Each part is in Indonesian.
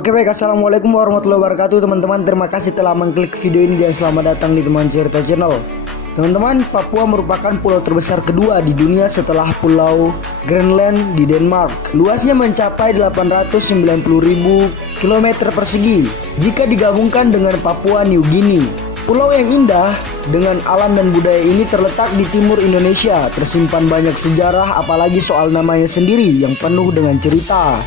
Oke baik, assalamualaikum warahmatullahi wabarakatuh teman-teman. Terima kasih telah mengklik video ini dan selamat datang di Teman Cerita Channel. Teman-teman, Papua merupakan pulau terbesar kedua di dunia setelah Pulau Greenland di Denmark. Luasnya mencapai 890.000 km persegi jika digabungkan dengan Papua New Guinea. Pulau yang indah dengan alam dan budaya ini terletak di timur Indonesia. Tersimpan banyak sejarah, apalagi soal namanya sendiri yang penuh dengan cerita.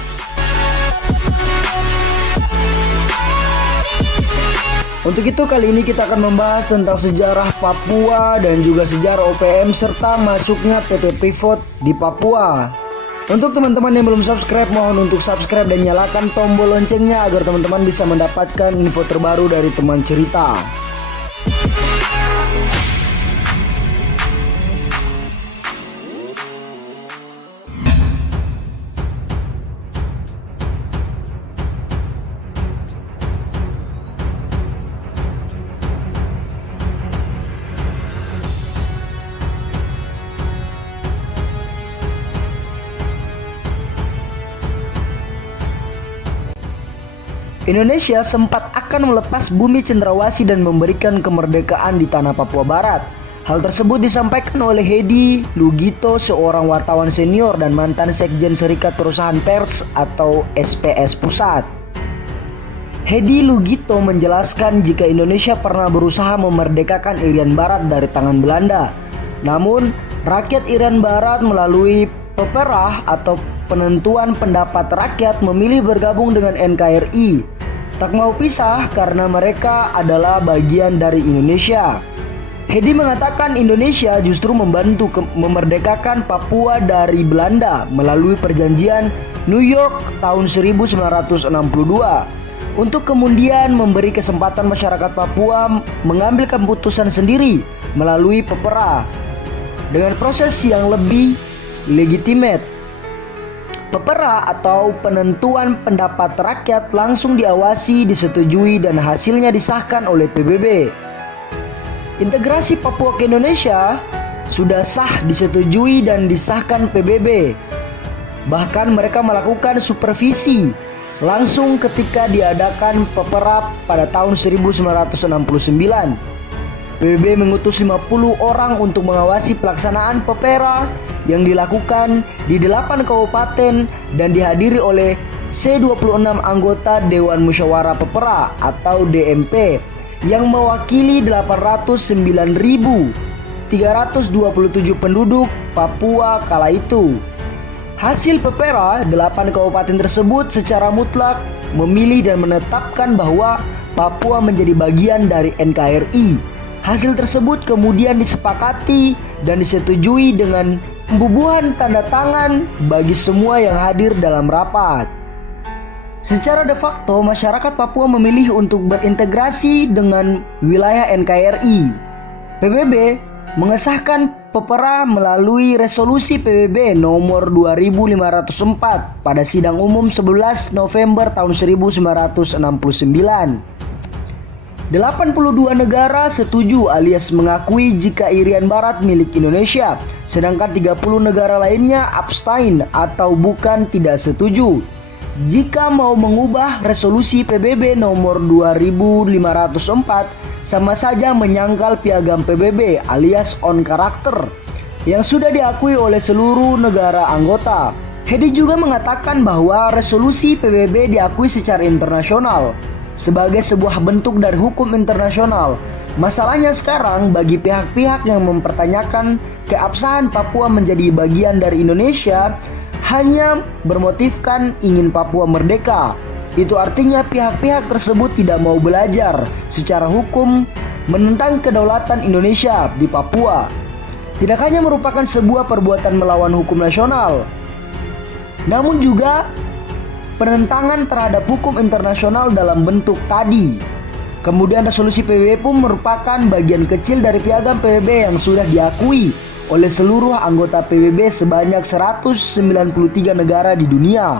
Untuk itu kali ini kita akan membahas tentang sejarah Papua dan juga sejarah OPM serta masuknya PT Freeport di Papua. Untuk teman-teman yang belum subscribe, mohon untuk subscribe dan nyalakan tombol loncengnya agar teman-teman bisa mendapatkan info terbaru dari Teman Cerita. Indonesia sempat akan melepas bumi cendrawasih dan memberikan kemerdekaan di tanah Papua Barat. Hal tersebut disampaikan oleh Hedi Lugito, seorang wartawan senior dan mantan sekjen Serikat Perusahaan Pers atau SPS Pusat. Hedi Lugito menjelaskan jika Indonesia pernah berusaha memerdekakan Irian Barat dari tangan Belanda. Namun, rakyat Irian Barat melalui Peperah atau penentuan pendapat rakyat memilih bergabung dengan NKRI. Tak mau pisah karena mereka adalah bagian dari Indonesia. Hedi mengatakan Indonesia justru membantu memerdekakan Papua dari Belanda melalui perjanjian New York tahun 1962 untuk kemudian memberi kesempatan masyarakat Papua mengambil keputusan sendiri melalui Peperah dengan proses yang lebih legitimate. Peperah atau penentuan pendapat rakyat langsung diawasi, disetujui, dan hasilnya disahkan oleh PBB. Integrasi Papua ke Indonesia sudah sah, disetujui, dan disahkan PBB. Bahkan mereka melakukan supervisi langsung ketika diadakan Peperah pada tahun 1969. PBB mengutus 50 orang untuk mengawasi pelaksanaan Peperah yang dilakukan di 8 kabupaten dan dihadiri oleh C26 anggota Dewan Musyawarah Peperah atau DMP yang mewakili 809.327 penduduk Papua kala itu. Hasil Peperah, 8 kabupaten tersebut secara mutlak memilih dan menetapkan bahwa Papua menjadi bagian dari NKRI. Hasil tersebut kemudian disepakati dan disetujui dengan pembubuhan tanda tangan bagi semua yang hadir dalam rapat. Secara de facto, masyarakat Papua memilih untuk berintegrasi dengan wilayah NKRI. PBB mengesahkan Peperah melalui resolusi PBB nomor 2504 pada sidang umum 11 November tahun 1969. 82 negara setuju alias mengakui jika Irian Barat milik Indonesia, sedangkan 30 negara lainnya abstain atau bukan tidak setuju. Jika mau mengubah resolusi PBB nomor 2504, sama saja menyangkal piagam PBB alias on karakter yang sudah diakui oleh seluruh negara anggota. Hedi juga mengatakan bahwa resolusi PBB diakui secara internasional sebagai sebuah bentuk dari hukum internasional. Masalahnya sekarang bagi pihak-pihak yang mempertanyakan keabsahan Papua menjadi bagian dari Indonesia hanya bermotifkan ingin Papua merdeka. Itu artinya pihak-pihak tersebut tidak mau belajar secara hukum menentang kedaulatan Indonesia di Papua. Tidak hanya merupakan sebuah perbuatan melawan hukum nasional, namun juga penentangan terhadap hukum internasional dalam bentuk tadi. Kemudian resolusi PBB pun merupakan bagian kecil dari piagam PBB yang sudah diakui oleh seluruh anggota PBB sebanyak 193 negara di dunia.